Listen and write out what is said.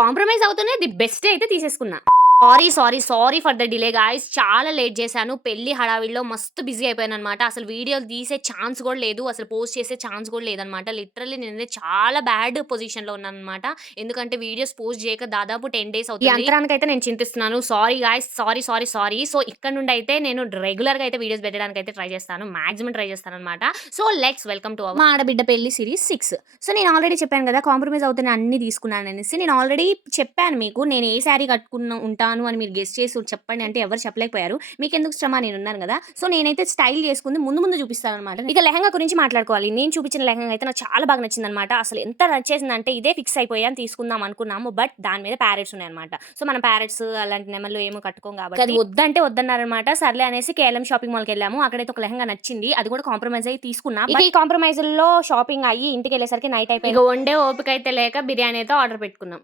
Compromise అవుతూనే the best అయితే తీసేసుకున్నా. Sorry for the delay guys. చాలా లేట్ చేశాను. పెళ్లి హడావిడిలో మస్తు బిజీ అయిపోయాననమాట. అసలు వీడియోలు తీసే ఛాన్స్ గూడా లేదు. అసలు పోస్ట్ చేసే ఛాన్స్ గూడా లేదనమాట. లిటరల్లీ నేనైతే చాలా బ్యాడ్ పొజిషన్‌లో ఉన్నాననమాట. ఎందుకంటే వీడియోస్ పోస్ట్ చేయక దాదాపు 10 డేస్ అవుతుంది. ఈ అంతరానికైతే నేను చింతిస్తున్నాను. Sorry guys. సారీ. సో, ఇక్కడ నుండి అయితే నేను రెగ్యులర్‌గా అయితే వీడియోస్ పెట్టడానికైతే ట్రై చేస్తాను. మాక్సిమం ట్రై చేస్తాననమాట. సో, లెట్స్ వెల్కమ్ టు మా ఆడబిడ్డ పెళ్లి సిరీస్ 6. సో, నేను ఆల్రెడీ చెప్పాను కదా! కాంప్రమైజ్ అవుతూనే అన్నీ తీసుకున్నాననేసి. నేను ఆల్రెడీ చెప్పాను మీకు. నేను ఏ శారీ ఉంటాను అని మీరు గెస్ చేసి చెప్పండి అంటే ఎవరు చెప్పలేకపోయారు. మీకెందుకు శ్రమ నేనున్నాను గదా! సో, నేనైతే స్టైల్ చేసుకుంది ముందు చూపిస్తాననమాట. ఇక లెహంగా గురించి మాట్లాడుకోవాలి. నేను చూపించిన లెహంగా అయితే నాకు చాలా బాగా నచ్చిందనమాట. అసలు ఎంత నచ్చేసిందంటే ఇదే ఫిక్స్ అయిపోయాం తీసుకుందాం అనుకున్నాము. బట్ దాని మీద ప్యారెట్స్ ఉన్నాయన్నమాట. సో, మనం ప్యారెట్స్ అలాంటి నెమళ్ళు ఏమో కట్టుకోం కాబట్టి అది వద్దంటే వద్దన్నారనమాట. సర్లే అనేసి కేఎల్ఎం షాపింగ్ మాల్‌కెళ్ళాము. అక్కడైతే ఒక లెహంగా నచ్చింది. అది కూడా కాంప్రమైజ్ అయ్యి తీసుకున్నా. ఇక ఈ కాంప్రమైజ్‌ల్లో షాపింగ్ అయ్యి ఇంటికెళ్ళేసరికి నైట్ అయిపోయింది. ఇక వండే ఓపిక అయితే లేక బిర్యానీ అయితే ఆర్డర్ పెట్టుకున్నాం.